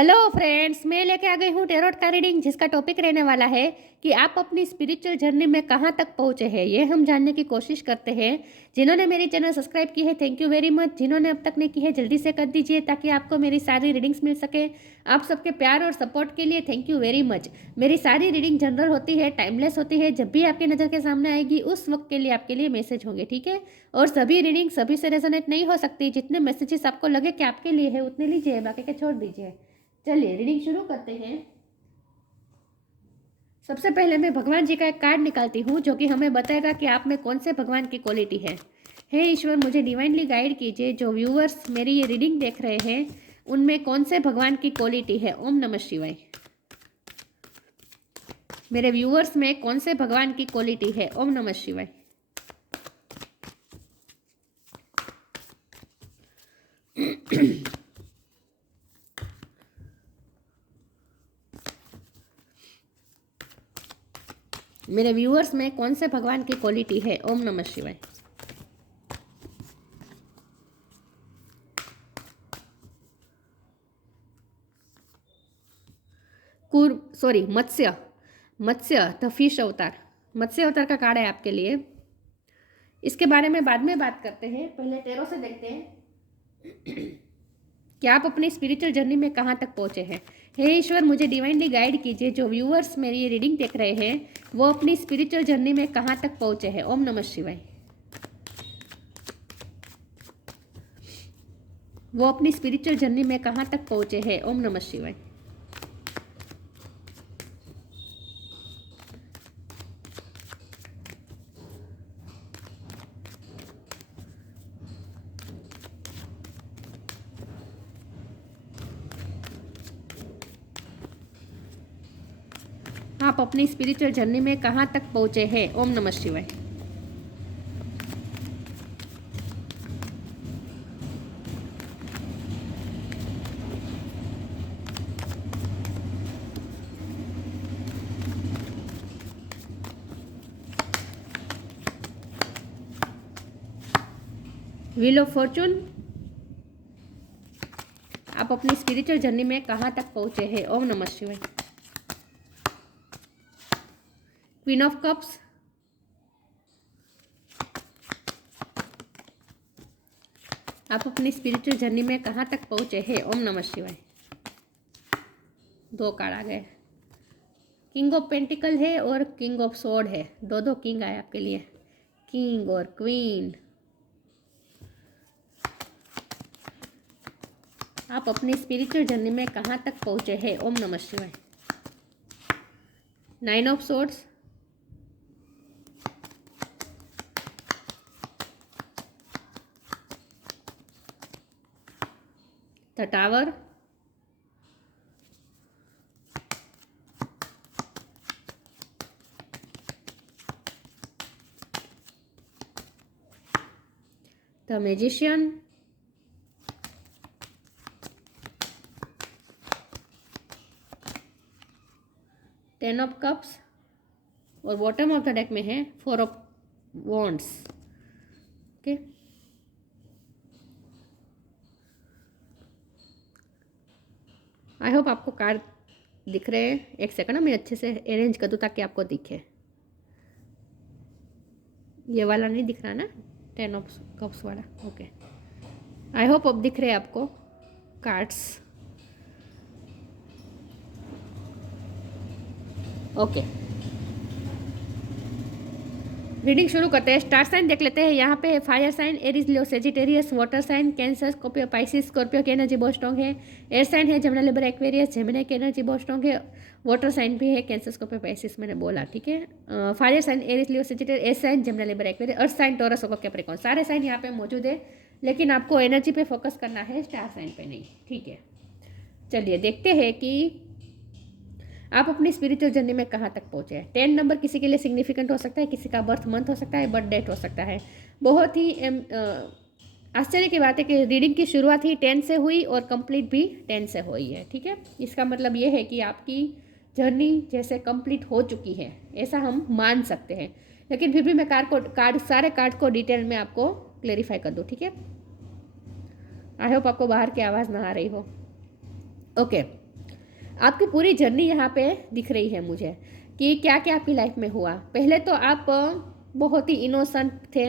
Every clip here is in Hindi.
हेलो फ्रेंड्स, मैं लेके आ गई हूँ टेरोट का रीडिंग, जिसका टॉपिक रहने वाला है कि आप अपनी स्पिरिचुअल जर्नी में कहाँ तक पहुँचे हैं। ये हम जानने की कोशिश करते हैं। जिन्होंने मेरी चैनल सब्सक्राइब की है, थैंक यू वेरी मच। जिन्होंने अब तक नहीं की है, जल्दी से कर दीजिए ताकि आपको मेरी सारी रीडिंग्स मिल सके। आप सबके प्यार और सपोर्ट के लिए थैंक यू वेरी मच। मेरी सारी रीडिंग जनरल होती है, टाइमलेस होती है। जब भी आपकी नज़र के सामने आएगी उस वक्त के लिए आपके लिए मैसेज होंगे, ठीक है। और सभी रीडिंग सभी से रेजोनेट नहीं हो सकती। जितने मैसेजेस आपको लगे कि आपके लिए है उतने लीजिए, बाकी के छोड़ दीजिए। चलिए रीडिंग शुरू करते हैं। सबसे पहले मैं भगवान जी का एक कार्ड निकालती हूँ जो कि हमें बताएगा कि आप में कौन से भगवान की क्वालिटी है। हे ईश्वर, मुझे डिवाइनली गाइड कीजिए। जो व्यूअर्स मेरी ये रीडिंग देख रहे हैं उनमें कौन से भगवान की क्वालिटी है। ओम नमः शिवाय। मेरे व्यूअर्स में कौन से भगवान की क्वालिटी है। ओम नमः शिवाय। मेरे व्यूअर्स में कौन से भगवान की क्वालिटी है। ओम नमः शिवाय। मत्स्य मत्स्य द फिश अवतार, मत्स्य अवतार का कार्ड है आपके लिए। इसके बारे में बाद में बात करते हैं, पहले टेरो से देखते हैं कि आप अपनी स्पिरिचुअल जर्नी में कहाँ तक पहुँचे हैं। हे ईश्वर, मुझे डिवाइनली गाइड कीजिए। जो व्यूअर्स मेरी ये रीडिंग देख रहे हैं वो अपनी स्पिरिचुअल जर्नी में कहाँ तक पहुँचे हैं। ओम नमः शिवाय। वो अपनी स्पिरिचुअल जर्नी में कहाँ तक पहुँचे हैं। ओम नमः शिवाय। आप अपनी स्पिरिचुअल जर्नी में कहाँ तक पहुँचे हैं। ओम नमः शिवाय। Wheel of Fortune. आप अपनी स्पिरिचुअल जर्नी में कहाँ तक पहुँचे हैं। ओम नमः शिवाय। Queen of cups. आप अपनी स्पिरिचुअल जर्नी में कहाँ तक पहुँचे हैं। ओम नमः शिवाय। दो कार्ड आ गए। किंग ऑफ पेंटिकल है और किंग ऑफ स्वॉर्ड है। दो दो किंग आए आपके लिए, किंग और क्वीन। आप अपनी स्पिरिचुअल जर्नी में कहाँ तक पहुँचे हैं। ओम नमः शिवाय। Nine of swords. The tower. The magician. Ten of cups. और बॉटम ऑफ द डेक में है four of wands. Okay, I hope आपको कार्ड दिख रहे हैं। एक सेकंड मैं अच्छे से अरेंज कर दूँ ताकि आपको दिखे। ये वाला नहीं दिख रहा ना, टेन ऑफ कप्स वाला। ओके, आई होप अब दिख रहे हैं आपको कार्ड्स। ओके, रीडिंग शुरू करते हैं। स्टार साइन देख लेते हैं। यहाँ पे है fire sign, Aries, Leo, Sagittarius. Water sign Cancer, Scorpio, Pisces. Scorpio की एनर्जी बहुत स्ट्रॉन्ग है। एयर साइन है जेमिनी, लिबर, एक्वेरियस। जेमिनी की एनर्जी बहुत स्ट्रॉन्ग है। वाटर साइन भी है, कैंसर, स्कॉर्पियो, पाइसिस मैंने बोला, ठीक है। Fire sign, Aries, Leo, Sagittarius. Air sign Gemini, Libra, Aquarius. Earth sign, Taurus, Capricorn. सारे साइन यहाँ पे मौजूद है, लेकिन आपको एनर्जी पे फोकस करना है, स्टार साइन पे नहीं, ठीक है। चलिए देखते हैं कि आप अपनी स्पिरिचुअल जर्नी में कहाँ तक पहुँचे हैं। 10 नंबर किसी के लिए सिग्निफिकेंट हो सकता है, किसी का बर्थ मंथ हो सकता है, बर्थ डेट हो सकता है। बहुत ही आश्चर्य की बात है कि रीडिंग की शुरुआत ही 10 से हुई और कंप्लीट भी 10 से हुई है, ठीक है। इसका मतलब ये है कि आपकी जर्नी जैसे कंप्लीट हो चुकी है, ऐसा हम मान सकते हैं। लेकिन फिर भी मैं सारे कार्ड को डिटेल में आपको क्लेरिफाई कर दूँ, ठीक है। आई होप आपको बाहर की आवाज़ ना आ रही हो। ओके, आपकी पूरी जर्नी यहाँ पे दिख रही है मुझे कि क्या क्या आपकी लाइफ में हुआ। पहले तो आप बहुत ही इनोसेंट थे,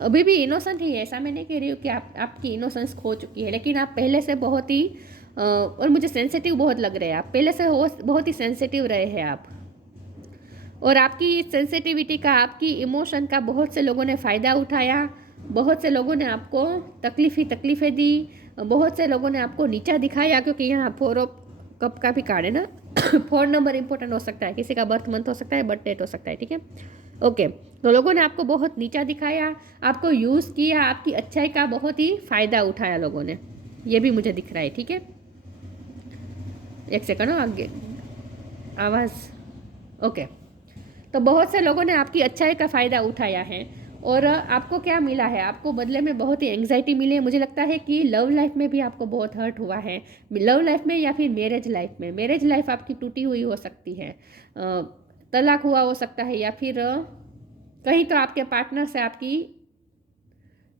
अभी भी इनोसेंट ही है, ऐसा मैं नहीं कह रही हूँ कि आपकी इनोसेंस खो चुकी है, लेकिन आप पहले से बहुत ही और मुझे सेंसिटिव बहुत लग रहे हैं। आप पहले से बहुत ही सेंसिटिव रहे हैं आप, और आपकी सेंसिटिविटी का, आपकी इमोशन का बहुत से लोगों ने फ़ायदा उठाया। बहुत से लोगों ने आपको तकलीफ़ें दी, बहुत से लोगों ने आपको नीचा दिखाया, क्योंकि यहाँ 4 ऑफ कप का भी कार्ड है ना। 4 नंबर इंपॉर्टेंट हो सकता है, किसी का बर्थ मंथ हो सकता है, बर्थ डेट हो सकता है, ठीक है। ओके, तो लोगों ने आपको बहुत नीचा दिखाया, आपको यूज़ किया, आपकी अच्छाई का बहुत ही फ़ायदा उठाया लोगों ने, ये भी मुझे दिख रहा है, ठीक है। एक सेकंड आगे आवाज़, ओके। तो बहुत से लोगों ने आपकी अच्छाई का फ़ायदा उठाया है, और आपको क्या मिला है, आपको बदले में बहुत ही एंग्जाइटी मिली है। मुझे लगता है कि लव लाइफ में भी आपको बहुत हर्ट हुआ है, लव लाइफ में या फिर मैरिज लाइफ में। मैरिज लाइफ आपकी टूटी हुई हो सकती है, तलाक हुआ हो सकता है, या फिर कहीं तो आपके पार्टनर से आपकी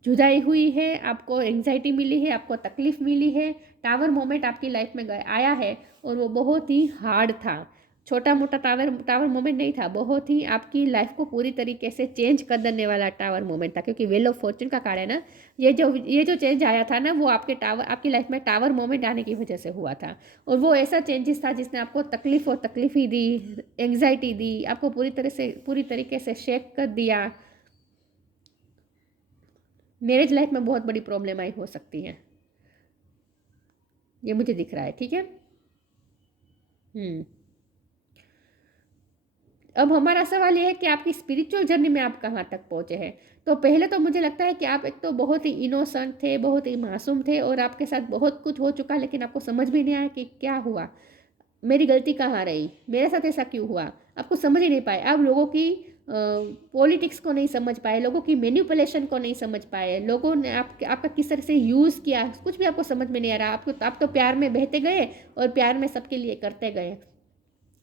जुदाई हुई है, आपको एंग्जाइटी मिली है, आपको तकलीफ़ मिली है। टावर मोमेंट आपकी लाइफ में आया है, और वो बहुत ही हार्ड था, छोटा मोटा टावर मोमेंट नहीं था, बहुत ही आपकी लाइफ को पूरी तरीके से चेंज कर देने वाला टावर मोमेंट था। क्योंकि व्हील ऑफ फॉर्चून का कार्ड है ना, ये जो चेंज आया था ना, वो आपकी लाइफ में टावर मोमेंट आने की वजह से हुआ था। और वो ऐसा चेंजेस था जिसने आपको तकलीफ ही दी, एंग्जाइटी दी, आपको पूरी तरीके से शेक कर दिया। मैरिज लाइफ में बहुत बड़ी प्रॉब्लम आई हो सकती है, ये मुझे दिख रहा है, ठीक है। अब हमारा सवाल ये है कि आपकी स्पिरिचुअल जर्नी में आप कहाँ तक पहुँचे हैं। तो पहले तो मुझे लगता है कि आप एक तो बहुत ही इनोसेंट थे, बहुत ही मासूम थे, और आपके साथ बहुत कुछ हो चुका, लेकिन आपको समझ भी नहीं आया कि क्या हुआ, मेरी गलती कहाँ रही, मेरे साथ ऐसा क्यों हुआ। आपको समझ ही नहीं पाए, आप लोगों की पॉलिटिक्स को नहीं समझ पाए, लोगों की मैनिपुलेशन को नहीं समझ पाए, लोगों ने आपका किस तरह से यूज़ किया, कुछ भी आपको समझ में नहीं आ रहा। आप तो प्यार में बहते गए, और प्यार में सबके लिए करते गए,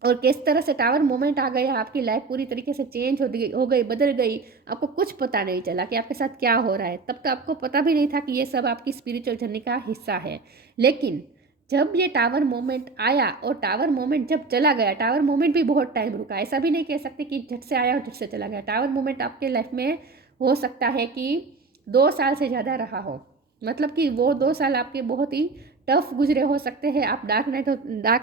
और किस तरह से टावर मोमेंट आ गया, आपकी लाइफ पूरी तरीके से चेंज हो गई, बदल गई। आपको कुछ पता नहीं चला कि आपके साथ क्या हो रहा है। तब तो आपको पता भी नहीं था कि ये सब आपकी स्पिरिचुअल जर्नी का हिस्सा है। लेकिन जब ये टावर मोमेंट आया, और टावर मोमेंट जब चला गया, टावर मोमेंट भी बहुत टाइम रुका, ऐसा भी नहीं कह सकते कि झट से आया और झट से चला गया। टावर मोमेंट आपके लाइफ में हो सकता है कि 2 साल से ज़्यादा रहा हो, मतलब कि वो 2 साल आपके बहुत ही टफ गुजरे हो सकते हैं। आप dark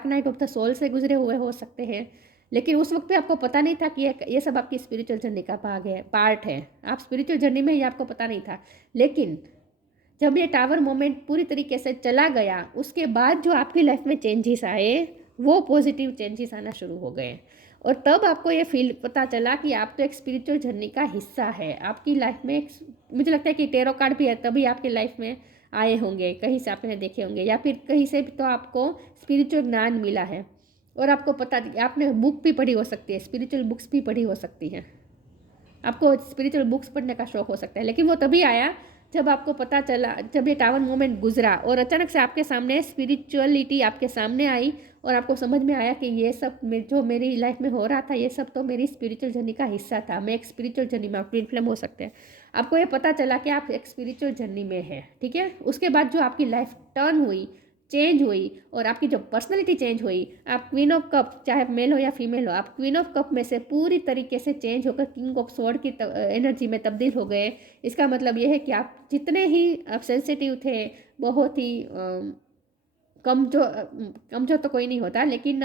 night of the soul से गुजरे हुए हो सकते हैं, लेकिन उस वक्त पे आपको पता नहीं था कि ये सब आपकी स्पिरिचुअल जर्नी का पार्ट है। आप स्पिरिचुअल जर्नी में ये आपको पता नहीं था। लेकिन जब ये टावर मोमेंट पूरी तरीके से चला गया, उसके बाद जो आपकी लाइफ में चेंजेस आए, वो पॉजिटिव चेंजेस आना शुरू हो गए, और तब आपको ये फील पता चला कि आप तो एक स्पिरिचुअल जर्नी का हिस्सा है आपकी लाइफ में। मुझे लगता है कि टेरो कार्ड भी है, तभी आपकी लाइफ में आए होंगे, कहीं से आपने देखे होंगे, या फिर कहीं से भी तो आपको स्पिरिचुअल ज्ञान मिला है, और आपको पता, आपने बुक भी पढ़ी हो सकती है, स्पिरिचुअल बुक्स भी पढ़ी हो सकती हैं, आपको स्पिरिचुअल बुक्स पढ़ने का शौक हो सकता है। लेकिन वो तभी आया जब आपको पता चला, जब ये टावर मोमेंट गुजरा, और अचानक से आपके सामने स्पिरिचुअलिटी आपके सामने आई, और आपको समझ में आया कि ये सब जो मेरी लाइफ में हो रहा था, ये सब तो मेरी स्पिरिचुअल जर्नी का हिस्सा था। मैं एक स्पिरिचुअल जर्नी में, ट्विन फ्लेम हो सकते हैं, आपको ये पता चला कि आप एक स्पिरिचुअल जर्नी में हैं, ठीक है। उसके बाद जो आपकी लाइफ टर्न हुई, चेंज हुई, और आपकी जो पर्सनैलिटी चेंज हुई, आप क्वीन ऑफ कप, चाहे मेल हो या फीमेल हो, आप क्वीन ऑफ कप में से पूरी तरीके से चेंज होकर किंग ऑफ स्वॉर्ड की एनर्जी में तब्दील हो गए। इसका मतलब ये है कि आप जितने ही आप सेंसिटिव थे, बहुत ही कमजोर तो कोई नहीं होता, लेकिन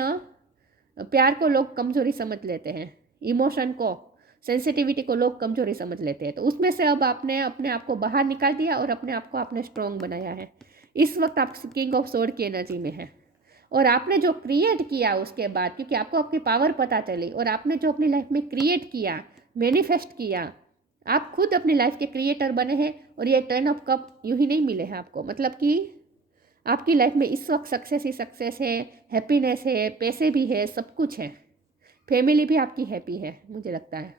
प्यार को लोग कमजोरी समझ लेते हैं, इमोशन को, सेंसिटिविटी को लोग कमजोरी समझ लेते हैं। तो उसमें से अब आपने अपने आप को बाहर निकाल दिया, और अपने आप को आपने स्ट्रॉन्ग बनाया है। इस वक्त आप किंग ऑफ स्वॉर्ड की एनर्जी में है, और आपने जो क्रिएट किया उसके बाद, क्योंकि आपको आपकी पावर पता चली, और आपने जो अपनी लाइफ में क्रिएट किया, मैनिफेस्ट किया, आप खुद अपनी लाइफ के क्रिएटर बने हैं। और ये 10 ऑफ कप यूँ ही नहीं मिले हैं आपको, मतलब कि आपकी लाइफ में इस वक्त सक्सेस ही सक्सेस है, हैप्पीनेस है, पैसे भी है, सब कुछ है, फैमिली भी आपकी हैप्पी है। मुझे लगता है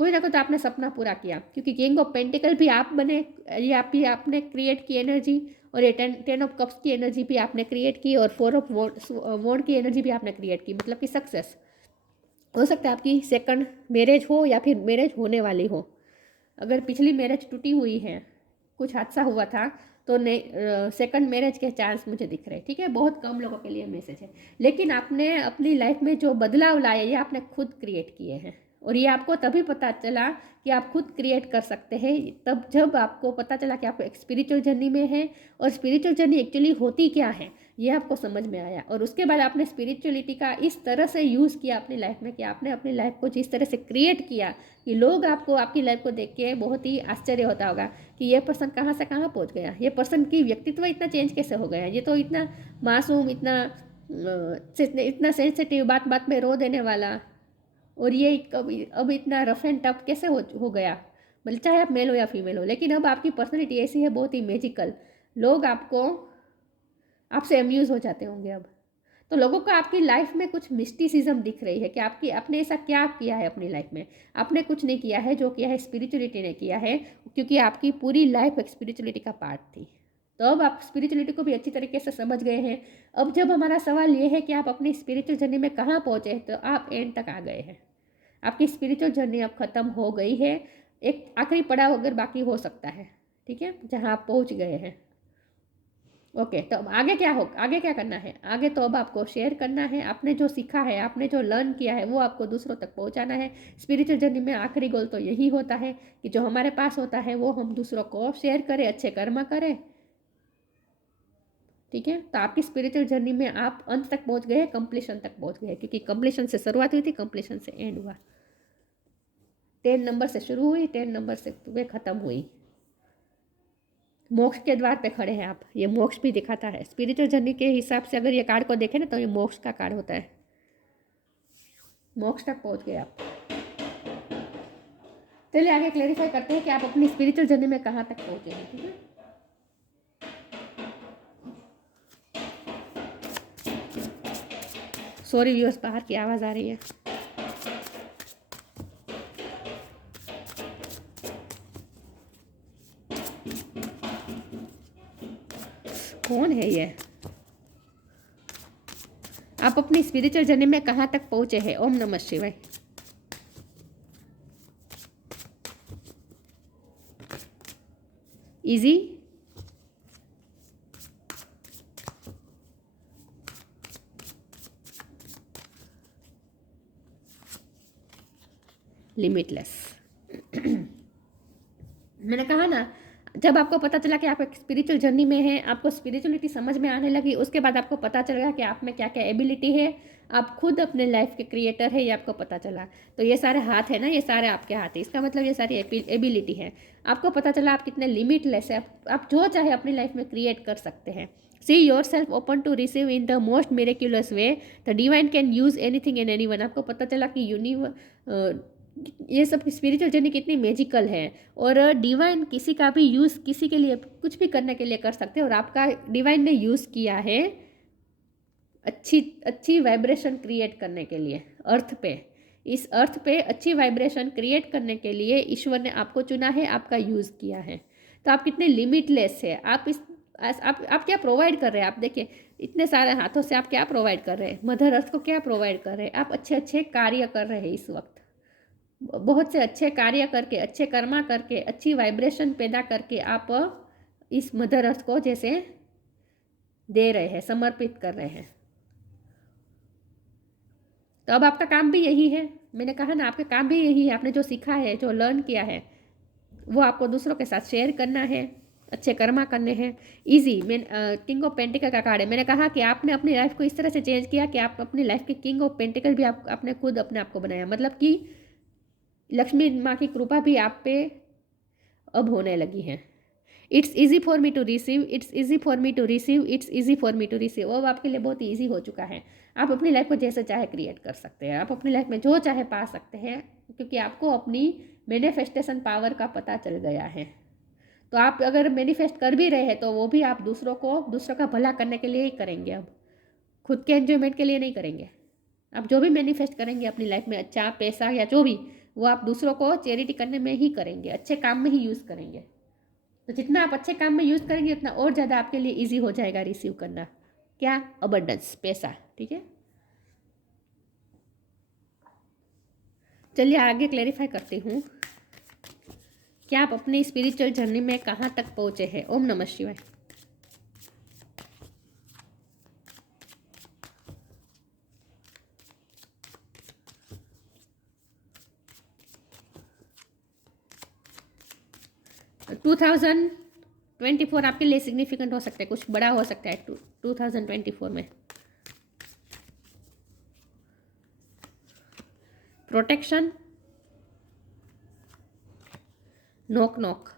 कोई ना कोई तो आपने सपना पूरा किया, क्योंकि किंग ऑफ पेंटिकल भी आप बने, ये आपने क्रिएट की एनर्जी, और ये 10 ऑफ कप्स की एनर्जी भी आपने क्रिएट की, और 4 ऑफ वॉन्ड की एनर्जी भी आपने क्रिएट की, मतलब कि सक्सेस। हो सकता है आपकी सेकंड मैरिज हो, या फिर मैरिज होने वाली हो। अगर पिछली मैरिज टूटी हुई है, कुछ हादसा हुआ था, तो सेकंड मैरिज के चांस मुझे दिख रहे हैं। ठीक है, बहुत कम लोगों के लिए मैसेज है। लेकिन आपने अपनी लाइफ में जो बदलाव लाए ये आपने खुद क्रिएट किए हैं, और ये आपको तभी पता चला कि आप खुद क्रिएट कर सकते हैं तब जब आपको पता चला कि आप एक स्पिरिचुअल जर्नी में हैं, और स्पिरिचुअल जर्नी एक्चुअली होती क्या है ये आपको समझ में आया। और उसके बाद आपने स्पिरिचुअलिटी का इस तरह से यूज़ किया अपनी लाइफ में कि आपने अपनी लाइफ को जिस तरह से क्रिएट किया कि लोग आपको आपकी लाइफ को देख के बहुत ही आश्चर्य होता होगा कि ये पर्सन कहाँ से कहाँ पहुँच गया, ये पर्सन की व्यक्तित्व इतना चेंज कैसे हो गया, ये तो इतना मासूम, इतना सेंसिटिव, बात बात में रो देने वाला, और ये अब इतना रफ एंड टफ कैसे हो गया। मतलब चाहे आप मेल हो या फीमेल हो, लेकिन अब आपकी पर्सनैलिटी ऐसी है बहुत ही मैजिकल, लोग आपसे अम्यूज़ हो जाते होंगे अब। तो लोगों को आपकी लाइफ में कुछ मिस्टिसिज्म दिख रही है कि आपने ऐसा क्या किया है अपनी लाइफ में। आपने कुछ नहीं किया है, जो किया है स्पिरिचुअलिटी ने किया है, क्योंकि आपकी पूरी लाइफ एक स्पिरिचुअलिटी का पार्ट थी। तो अब आप स्पिरिचुअलिटी को भी अच्छी तरीके से समझ गए हैं। अब जब हमारा सवाल ये है कि आप अपनी स्पिरिचुअल जर्नी में कहाँ पहुँचे, तो आप एंड तक आ गए हैं। आपकी स्पिरिचुअल जर्नी अब ख़त्म हो गई है। एक आखिरी पड़ाव अगर बाकी हो सकता है, ठीक है, जहाँ आप पहुँच गए हैं। ओके, तो अब आगे क्या करना है? आगे तो अब आपको शेयर करना है। आपने जो सीखा है, आपने जो लर्न किया है, वो आपको दूसरों तक पहुंचाना है। स्पिरिचुअल जर्नी में आखिरी गोल तो यही होता है कि जो हमारे पास होता है वो हम दूसरों को शेयर करें, अच्छे कर्म करें। ठीक है, तो आपकी स्पिरिचुअल जर्नी में आप अंत तक पहुंच गए, कंप्लीशन तक पहुंच गए, क्योंकि कंप्लीशन से शुरुआत हुई थी, कंप्लीशन से एंड हुआ। 10 नंबर से शुरू हुई, 10 नंबर से ख़त्म हुई। मोक्ष के द्वार पे खड़े हैं आप। ये मोक्ष भी दिखाता है स्पिरिचुअल जर्नी के हिसाब से। अगर ये कार्ड को देखें ना तो ये मोक्ष का कार्ड होता है। मोक्ष तक पहुंच गए आप। चलिए आगे क्लेरिफाई करते हैं कि आप अपनी स्पिरिचुअल जर्नी में कहाँ तक पहुंचे हैं। ठीक है, सॉरी व्यूअर्स, बाहर की आवाज़ आ रही है। कौन है ये? आप अपनी स्पिरिचुअल जर्नी में कहाँ तक पहुँचे हैं? ओम नमः शिवाय। Easy, limitless. मैंने कहा ना, जब आपको पता चला कि आप एक स्पिरिचुअल जर्नी में हैं, आपको स्पिरिचुअलिटी समझ में आने लगी, उसके बाद आपको पता चल गया कि आप में क्या क्या एबिलिटी है, आप खुद अपने लाइफ के क्रिएटर है, ये आपको पता चला। तो ये सारे हाथ है ना, ये सारे आपके हाथ है, इसका मतलब ये सारी एबिलिटी है। आपको पता चला आप कितने लिमिटलेस है, आप जो चाहे अपनी लाइफ में क्रिएट कर सकते हैं। See yourself open to receive in the most miraculous way, the divine can use anything and anyone. आपको पता चला कि ये सब स्पिरिचुअल जर्नी कितनी मैजिकल है, और डिवाइन किसी का भी यूज़ किसी के लिए कुछ भी करने के लिए कर सकते हैं। और आपका डिवाइन ने यूज़ किया है अच्छी वाइब्रेशन क्रिएट करने के लिए अर्थ पे। इस अर्थ पे अच्छी वाइब्रेशन क्रिएट करने के लिए ईश्वर ने आपको चुना है, आपका यूज़ किया है। तो आप कितने लिमिटलेस है। आप क्या प्रोवाइड कर रहे हैं? आप देखिए, इतने सारे हाथों से आप क्या प्रोवाइड कर रहे हैं? मदर अर्थ को क्या प्रोवाइड कर रहे हैं? आप अच्छे अच्छे कार्य कर रहे हैं इस वक्त। बहुत से अच्छे कार्य करके, अच्छे कर्मा करके, अच्छी वाइब्रेशन पैदा करके आप इस मदर अर्थ को जैसे दे रहे हैं, समर्पित कर रहे हैं। तो अब आपका काम भी यही है। मैंने कहा ना, आपका काम भी यही है। आपने जो सीखा है, जो लर्न किया है, वो आपको दूसरों के साथ शेयर करना है, अच्छे कर्मा करने हैं। ईजी। किंग ऑफ पेंटिकल का कार्ड है। मैंने कहा कि आपने अपनी लाइफ को इस तरह से चेंज किया कि आप अपनी लाइफ के किंग ऑफ पेंटिकल भी आपने खुद अपने आप को बनाया। मतलब कि लक्ष्मी माँ की कृपा भी आप पे अब होने लगी है। It's easy for me to receive, it's easy for me to receive, it's easy for me to receive. अब आपके लिए बहुत ईजी हो चुका है। आप अपनी लाइफ को जैसे चाहे क्रिएट कर सकते हैं, आप अपनी लाइफ में जो चाहे पा सकते हैं, क्योंकि आपको अपनी मैनिफेस्टेशन पावर का पता चल गया है। तो आप अगर मैनिफेस्ट कर भी रहे हैं तो वो भी आप दूसरों का भला करने के लिए ही करेंगे। अब खुद के एंजॉयमेंट के लिए नहीं करेंगे। आप जो भी मैनिफेस्ट करेंगे अपनी लाइफ में, अच्छा पैसा या जो भी, वो आप दूसरों को चैरिटी करने में ही करेंगे, अच्छे काम में ही यूज़ करेंगे। तो जितना आप अच्छे काम में यूज़ करेंगे उतना और ज़्यादा आपके लिए इजी हो जाएगा रिसीव करना। क्या? अबंडेंस, पैसा। ठीक है, चलिए आगे क्लेरिफाई करती हूँ कि आप अपनी स्पिरिचुअल जर्नी में कहाँ तक पहुँचे हैं। ओम नमः शिवाय। 2024 आपके लिए सिग्निफिकेंट हो सकता है, कुछ बड़ा हो सकता है 2024 में। Protection, knock knock,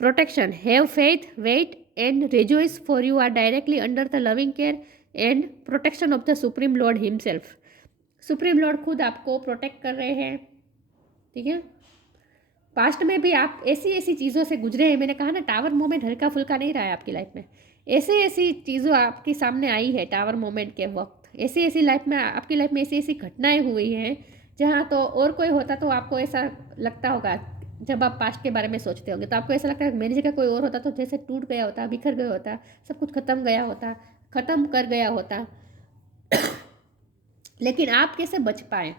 protection, have faith, wait and rejoice for you are directly under the loving care and protection of the supreme lord himself. Supreme lord खुद आपको प्रोटेक्ट कर रहे हैं, ठीक है। पास्ट में भी आप ऐसी ऐसी चीज़ों से गुजरे हैं, मैंने कहा ना टावर मोमेंट हल्का फुल्का नहीं रहा है आपकी लाइफ में, ऐसी ऐसी चीज़ों आपके सामने आई है टावर मोमेंट के वक्त, ऐसी ऐसी लाइफ में आपकी लाइफ में ऐसी ऐसी घटनाएं हुई हैं जहाँ तो और कोई होता तो आपको ऐसा लगता होगा, जब आप पास्ट के बारे में सोचते होंगे तो आपको ऐसा लगता है मेरी जगह कोई और होता तो जैसे टूट गया होता, बिखर गया होता, सब कुछ खत्म गया होता, ख़त्म कर गया होता। लेकिन आप कैसे बच पाए?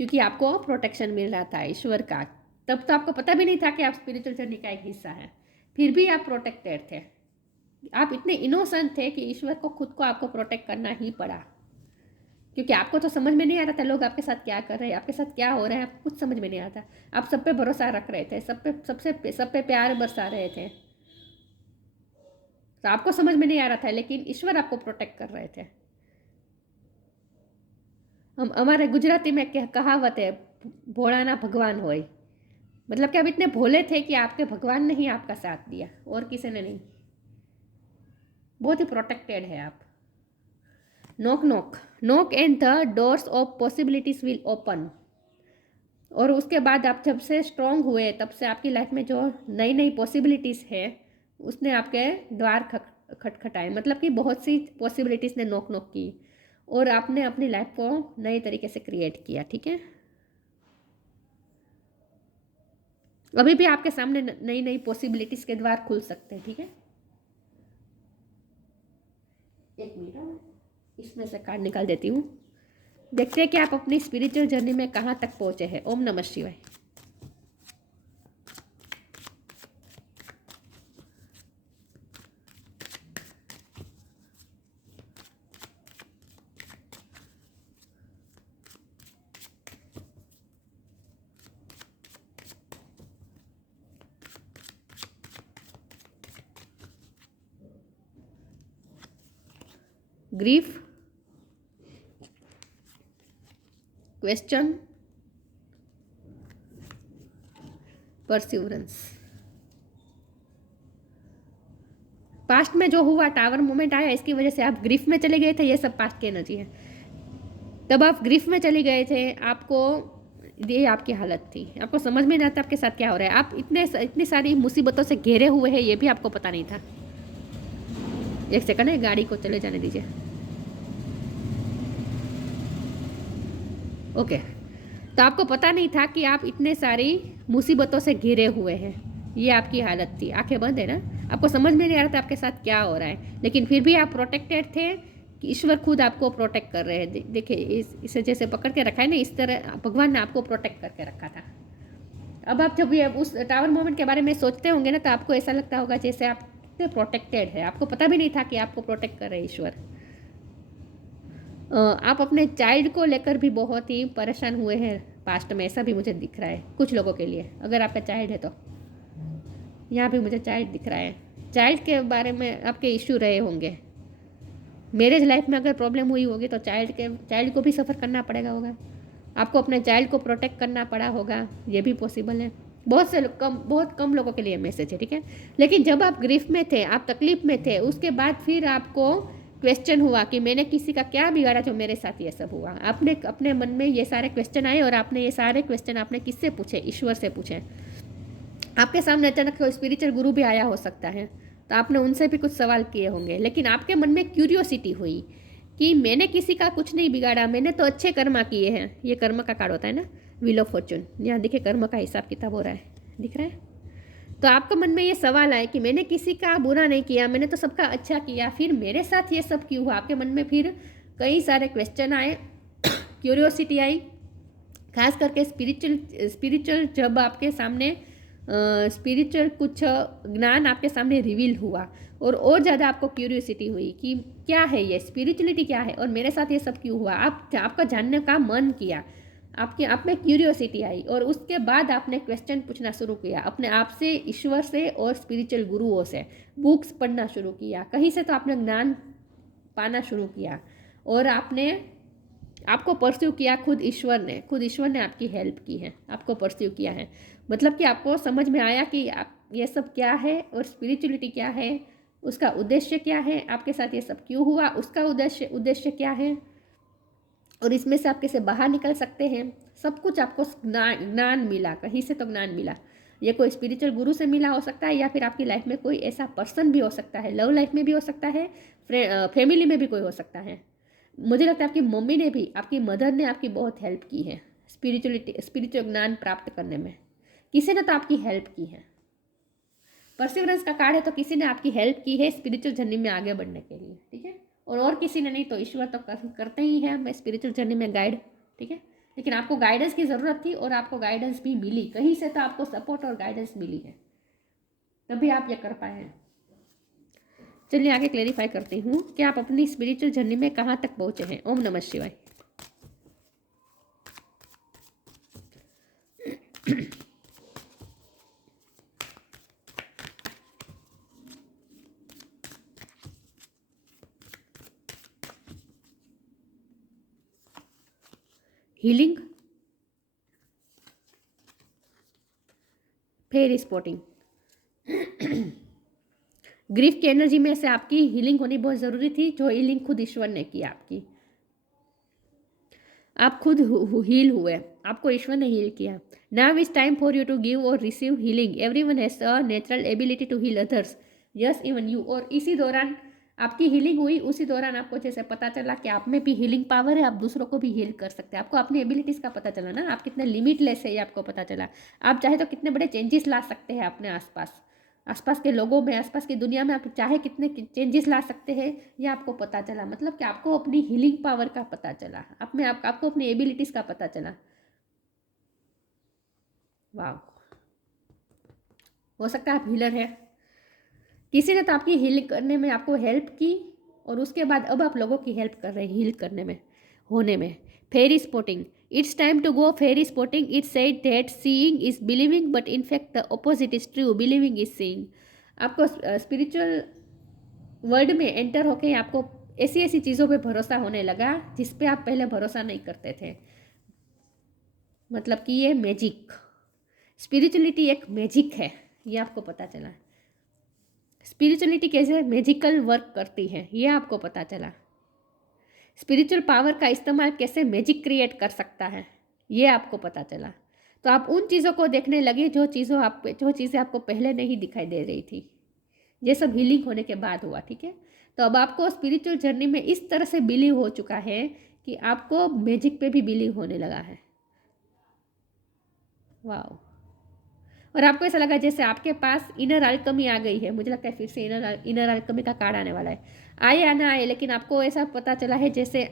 क्योंकि आपको प्रोटेक्शन मिल रहा था ईश्वर का। तब तो आपको पता भी नहीं था कि आप स्पिरिचुअल जर्नी का एक हिस्सा है, फिर भी आप प्रोटेक्टेड थे। आप इतने इनोसेंट थे कि ईश्वर को खुद को आपको प्रोटेक्ट करना ही पड़ा, क्योंकि आपको तो समझ में नहीं आ रहा था लोग आपके साथ क्या कर रहे हैं, आपके साथ क्या हो रहा है, आपको कुछ समझ में नहीं आता। आप सब पे भरोसा रख रहे थे, सब पे प्यार बरसा रहे थे, तो आपको समझ में नहीं आ रहा था, लेकिन ईश्वर आपको प्रोटेक्ट कर रहे थे। हम हमारे गुजराती में कहावत है, भोळाना भगवान होय, मतलब कि आप इतने भोले थे कि आपके भगवान ने ही आपका साथ दिया और किसी ने नहीं। बहुत ही प्रोटेक्टेड है आप। Knock knock, knock and the doors of possibilities will open. और उसके बाद आप जब से स्ट्रांग हुए तब से आपकी लाइफ में जो नई नई पॉसिबिलिटीज़ है उसने आपके द्वार खटखटाए, मतलब कि बहुत सी पॉसिबिलिटीज़ ने नॉक नॉक की और आपने अपनी लाइफ को नए तरीके से क्रिएट किया, ठीक है। अभी भी आपके सामने नई नई पॉसिबिलिटीज़ के द्वार खुल सकते हैं, ठीक है। एक मिनट, इसमें से कार्ड निकाल देती हूँ। देखते हैं कि आप अपनी स्पिरिचुअल जर्नी में कहाँ तक पहुँचे हैं। ओम नमः शिवाय। Grief, question, perseverance. पास्ट में जो हुआ टावर मोमेंट आया, इसकी वजह से आप ग्रीफ में चले गए थे, ये सब पास्ट की एनर्जी है। तब आप ग्रीफ में चले गए थे, आपको ये आपकी हालत थी, आपको समझ में नहीं आता आपके साथ क्या हो रहा है, आप इतनी सारी मुसीबतों से घेरे हुए हैं, ये भी आपको पता नहीं था। एक सेकंड है, गाड़ी को चले जाने दीजिए। ओके, तो आपको पता नहीं था कि आप इतने सारी मुसीबतों से घिरे हुए हैं, ये आपकी हालत थी। आंखें बंद है ना, आपको समझ में नहीं आ रहा था आपके साथ क्या हो रहा है, लेकिन फिर भी आप प्रोटेक्टेड थे कि ईश्वर खुद आपको प्रोटेक्ट कर रहे हैं। देखिए इसे जैसे पकड़ के रखा है ना, इस तरह भगवान ने आपको प्रोटेक्ट करके रखा था। अब आप जब ये उस टावर मोमेंट के बारे में सोचते होंगे ना, तो आपको ऐसा लगता होगा जैसे आप कितने प्रोटेक्टेड है, आपको पता भी नहीं था कि आपको प्रोटेक्ट कर रहे हैं ईश्वर। आप अपने चाइल्ड को लेकर भी बहुत ही परेशान हुए हैं पास्ट में, ऐसा भी मुझे दिख रहा है कुछ लोगों के लिए। अगर आपका चाइल्ड है तो यहाँ भी मुझे चाइल्ड दिख रहा है, चाइल्ड के बारे में आपके इश्यू रहे होंगे। मैरिज लाइफ में अगर प्रॉब्लम हुई होगी तो चाइल्ड को भी सफ़र करना पड़ेगा होगा, आपको अपने चाइल्ड को प्रोटेक्ट करना पड़ा होगा, ये भी पॉसिबल है। बहुत कम लोगों के लिए मैसेज है, ठीक है। लेकिन जब आप ग्रीफ में थे, आप तकलीफ में थे, उसके बाद फिर आपको क्वेश्चन हुआ कि मैंने किसी का क्या बिगाड़ा जो मेरे साथ ये सब हुआ। आपने अपने मन में ये सारे क्वेश्चन आए और आपने ये सारे क्वेश्चन आपने किससे पूछे? ईश्वर से पूछे। आपके सामने अचानक कोई स्पिरिचुअल गुरु भी आया हो सकता है, तो आपने उनसे भी कुछ सवाल किए होंगे, लेकिन आपके मन में क्यूरियोसिटी हुई कि मैंने किसी का कुछ नहीं बिगाड़ा, मैंने तो अच्छे कर्म किए हैं। ये कर्म का कार्ड होता है ना, व्हील ऑफ फॉर्चून। यहाँ देखिए कर्म का हिसाब किताब हो रहा है, दिख रहा है। तो आपके मन में ये सवाल आए कि मैंने किसी का बुरा नहीं किया, मैंने तो सबका अच्छा किया, फिर मेरे साथ ये सब क्यों हुआ? आपके मन में फिर कई सारे क्वेश्चन आए, क्यूरियोसिटी आई, खास करके स्पिरिचुअल जब आपके सामने स्पिरिचुअल कुछ ज्ञान आपके सामने रिवील हुआ और ज़्यादा आपको क्यूरियोसिटी हुई कि क्या है ये स्पिरिचुअलिटी, क्या है और मेरे साथ ये सब क्यों हुआ। आपका जानने का मन किया, आपके आप में क्यूरियोसिटी आई और उसके बाद आपने क्वेश्चन पूछना शुरू किया अपने आप से, ईश्वर से और स्पिरिचुअल गुरुओं से, बुक्स पढ़ना शुरू किया, कहीं से तो आपने ज्ञान पाना शुरू किया और आपको परस्यू किया खुद ईश्वर ने आपकी हेल्प की है, आपको परस्यू किया है। मतलब कि आपको समझ में आया कि आप ये सब क्या है और स्पिरिचुअलिटी क्या है, उसका उद्देश्य क्या है, आपके साथ ये सब क्यों हुआ, उसका उद्देश्य क्या है और इसमें से आप कैसे बाहर निकल सकते हैं। सब कुछ आपको ज्ञान मिला, कहीं से तो ज्ञान मिला। ये कोई स्पिरिचुअल गुरु से मिला हो सकता है या फिर आपकी लाइफ में कोई ऐसा पर्सन भी हो सकता है, लव लाइफ में भी हो सकता है, फैमिली में भी कोई हो सकता है। मुझे लगता है आपकी मम्मी ने भी, आपकी मदर ने आपकी बहुत हेल्प की है स्पिरिचुअल ज्ञान प्राप्त करने में। किसी ने तो आपकी हेल्प की है। परसिवरेंस का कार्ड है तो किसी ने आपकी हेल्प की है स्पिरिचुअल जर्नी में आगे बढ़ने के लिए, ठीक है। और किसी ने नहीं तो ईश्वर तो करते ही हैं हमें स्पिरिचुअल जर्नी में गाइड, ठीक है। लेकिन आपको गाइडेंस की ज़रूरत थी और आपको गाइडेंस भी मिली, कहीं से तो आपको सपोर्ट और गाइडेंस मिली है, तभी आप ये कर पाए हैं। चलिए आगे क्लेरिफाई करती हूँ कि आप अपनी स्पिरिचुअल जर्नी में कहाँ तक पहुँचे हैं। ओम नमः शिवाय। Healing, fair spotting. ग्रीफ की एनर्जी में से आपकी हीलिंग होनी बहुत ज़रूरी थी, जो हीलिंग खुद ईश्वर ने की आपकी। आप खुद हील हुए, आपको ईश्वर ने हील किया। Now is time for you to give और receive healing. Everyone has a natural ability to heal others, yes even you. और इसी दौरान आपकी हीलिंग हुई, उसी दौरान आपको जैसे पता चला कि आप में भी हीलिंग पावर है, आप दूसरों को भी हील कर सकते हैं। आपको अपनी एबिलिटीज़ का पता चला ना, आप कितने लिमिटलेस है ये आपको पता चला। आप चाहे तो कितने बड़े चेंजेस ला सकते हैं अपने आसपास के लोगों में, आसपास की दुनिया में। आप चाहे कितने चेंजेस ला सकते हैं ये आपको पता चला। मतलब कि आपको अपनी हीलिंग पावर का पता चला, आपको अपनी एबिलिटीज़ का पता चला। वाह, हो सकता है आप हीलर है। किसी ने तो आपकी हीलिंग करने में आपको हेल्प की और उसके बाद अब आप लोगों की हेल्प कर रहे हैं हील करने में, होने में। Fairy spotting, it's time to go fairy spotting. It's said that seeing is believing but in fact the opposite is true, believing is seeing. आपको स्पिरिचुअल वर्ल्ड में एंटर होके आपको ऐसी ऐसी चीज़ों पे भरोसा होने लगा जिस पे आप पहले भरोसा नहीं करते थे। मतलब कि ये मैजिक, स्पिरिचुअलिटी एक मैजिक है, ये आपको पता चला। स्पिरिचुअलिटी कैसे मैजिकल वर्क करती है ये आपको पता चला। स्पिरिचुअल पावर का इस्तेमाल कैसे मैजिक क्रिएट कर सकता है ये आपको पता चला। तो आप उन चीज़ों को देखने लगे जो चीज़ें आपको पहले नहीं दिखाई दे रही थी। ये सब हीलिंग होने के बाद हुआ, ठीक है। तो अब आपको स्पिरिचुअल जर्नी में इस तरह से बिलीव हो चुका है कि आपको मैजिक पे भी बिलीव होने लगा है। वाह। और आपको ऐसा लगा जैसे आपके पास इनर अल्केमी आ गई है। मुझे लगता है फिर से इनर अल्केमी का कार्ड आने वाला है। आए या ना आए, लेकिन आपको ऐसा पता चला है जैसे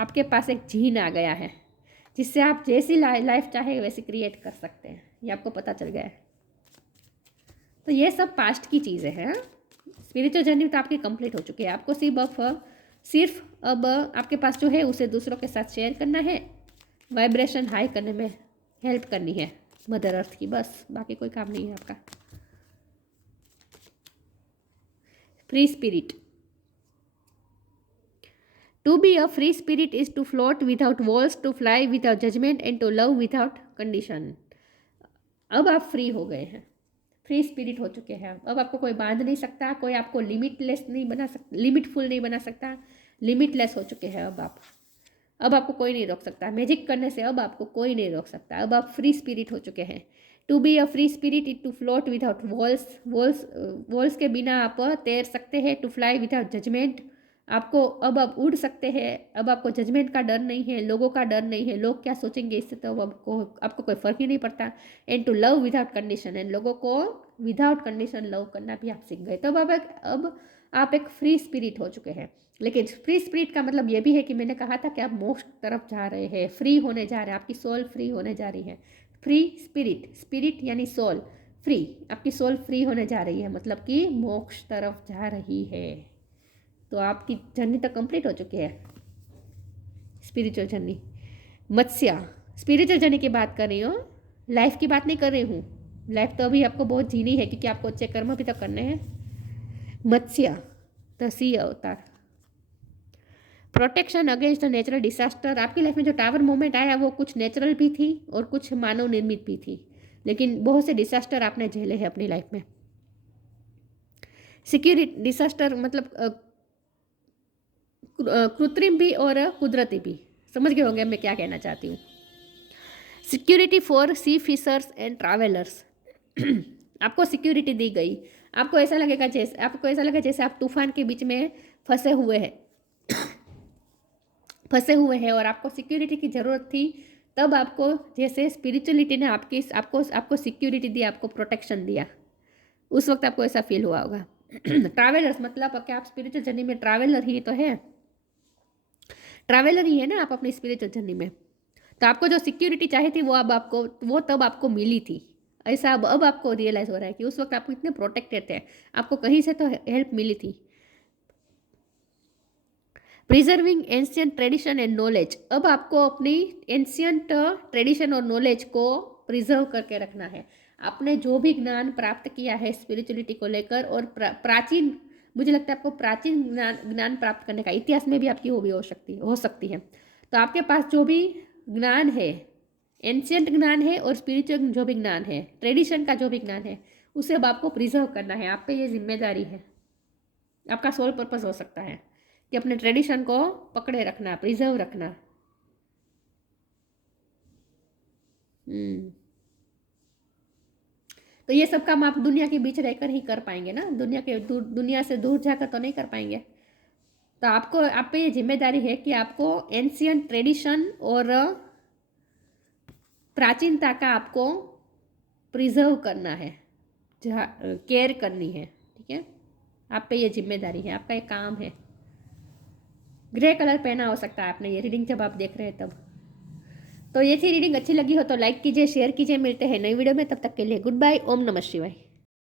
आपके पास एक जीन आ गया है जिससे आप जैसी लाइफ चाहे वैसी क्रिएट कर सकते हैं, ये आपको पता चल गया है। तो ये सब पास्ट की चीज़ें हैं। स्पिरिचुअल जर्नी तो आपकी कंप्लीट हो चुकी है। आपको सिर्फ अब आपके पास जो है उसे दूसरों के साथ शेयर करना है, वाइब्रेशन हाई करने में हेल्प करनी है मदर अर्थ की, बस। बाकी कोई काम नहीं है आपका। Free spirit, to be a free spirit is to float without walls, to fly without judgment and to love without condition. अब आप फ्री हो गए हैं, फ्री स्पिरिट हो चुके हैं। अब आपको कोई बांध नहीं सकता, कोई आपको लिमिटलेस नहीं बना सकता, लिमिटफुल नहीं बना सकता। लिमिटलेस हो चुके हैं अब आपको कोई नहीं रोक सकता। मैजिक करने से अब आपको कोई नहीं रोक सकता। अब आप फ्री स्पिरिट हो चुके हैं। To be a free spirit is to float without walls के बिना आप तैर सकते हैं। टू फ्लाई विदाउट जजमेंट, अब आप उड़ सकते हैं। अब आपको जजमेंट का डर नहीं है, लोगों का डर नहीं है, लोग क्या सोचेंगे इससे तो आपको कोई फर्क ही नहीं पड़ता। And to love without condition, and लोगों को विदाउट कंडीशन लव करना भी आप सीख गए। तब अब आप एक फ्री स्पिरिट हो चुके हैं। लेकिन फ्री स्पिरिट का मतलब ये भी है कि मैंने कहा था कि आप मोक्ष तरफ जा रहे हैं, फ्री होने जा रहे हैं, आपकी सोल फ्री होने जा रही है। फ्री स्पिरिट, स्पिरिट यानी सोल, फ्री, आपकी सोल फ्री होने जा रही है, मतलब कि मोक्ष तरफ जा रही है। तो आपकी जर्नी तो कंप्लीट हो चुकी है, स्पिरिचुअल जर्नी। मत्स्य, स्पिरिचुअल जर्नी की बात कर रही हूँ, लाइफ की बात नहीं कर रही हूँ। लाइफ तो अभी आपको बहुत जीनी है, क्योंकि आपको अच्छे कर्म भी तो करने हैं। मत्स्य द सी अवतार, प्रोटेक्शन अगेंस्ट नेचुरल डिसास्टर। आपकी लाइफ में जो टावर मोमेंट आया वो कुछ नेचुरल भी थी और कुछ मानव निर्मित भी थी, लेकिन बहुत से डिसास्टर आपने झेले हैं अपनी लाइफ में। सिक्योरिटी डिसास्टर मतलब कृत्रिम भी और कुदरती भी। समझ गए होंगे मैं क्या कहना चाहती हूँ। Security for sea fishers and travellers. आपको सिक्योरिटी दी गई, आपको ऐसा लगेगा जैसे आप तूफान के बीच में फंसे हुए हैं और आपको सिक्योरिटी की ज़रूरत थी। तब आपको जैसे स्पिरिचुअलिटी ने आपको सिक्योरिटी दी, आपको प्रोटेक्शन दिया, उस वक्त आपको ऐसा फील हुआ होगा। ट्रैवलर्स मतलब क्या आप स्पिरिचुअल जर्नी में ट्रैवलर ही तो है, ट्रैवलर ही है ना आप अपनी स्पिरिचुअल जर्नी में। तो आपको जो सिक्योरिटी चाहिए थी वो तब आपको मिली थी। ऐसा अब आपको रियलाइज़ हो रहा है कि उस वक्त आप इतने प्रोटेक्टेड थे, आपको कहीं से तो हेल्प मिली थी। Preserving ancient tradition and knowledge. अब आपको अपनी एंशियंट ट्रेडिशन और नॉलेज को प्रिजर्व करके रखना है। आपने जो भी ज्ञान प्राप्त किया है स्पिरिचुअलिटी को लेकर और प्राचीन, मुझे लगता है आपको प्राचीन ज्ञान प्राप्त करने का इतिहास में भी आपकी हॉबी हो सकती है। तो आपके पास जो भी ज्ञान है, एंशियंट ज्ञान है और स्पिरिचुअल जो भी ज्ञान है, ट्रेडिशन का जो भी ज्ञान है, उसे अब आपको प्रिजर्व करना है। आप पे ये जिम्मेदारी है, आपका सोल पर्पस हो सकता है कि अपने ट्रेडिशन को पकड़े रखना, प्रिजर्व रखना। तो ये सब काम आप दुनिया के बीच रहकर ही कर पाएंगे ना, दुनिया से दूर जाकर तो नहीं कर पाएंगे। तो आप पे ये जिम्मेदारी है कि आपको एंशियंट ट्रेडिशन और प्राचीनता का आपको प्रिजर्व करना है, केयर करनी है। ठीक है, आप पे ये जिम्मेदारी है, आपका ये काम है। ग्रे कलर पहना हो सकता है आपने ये रीडिंग जब आप देख रहे हैं तब। तो ये थी रीडिंग, अच्छी लगी हो तो लाइक कीजिए, शेयर कीजिए। मिलते हैं नई वीडियो में, तब तक के लिए गुड बाय। ओम नमः शिवाय।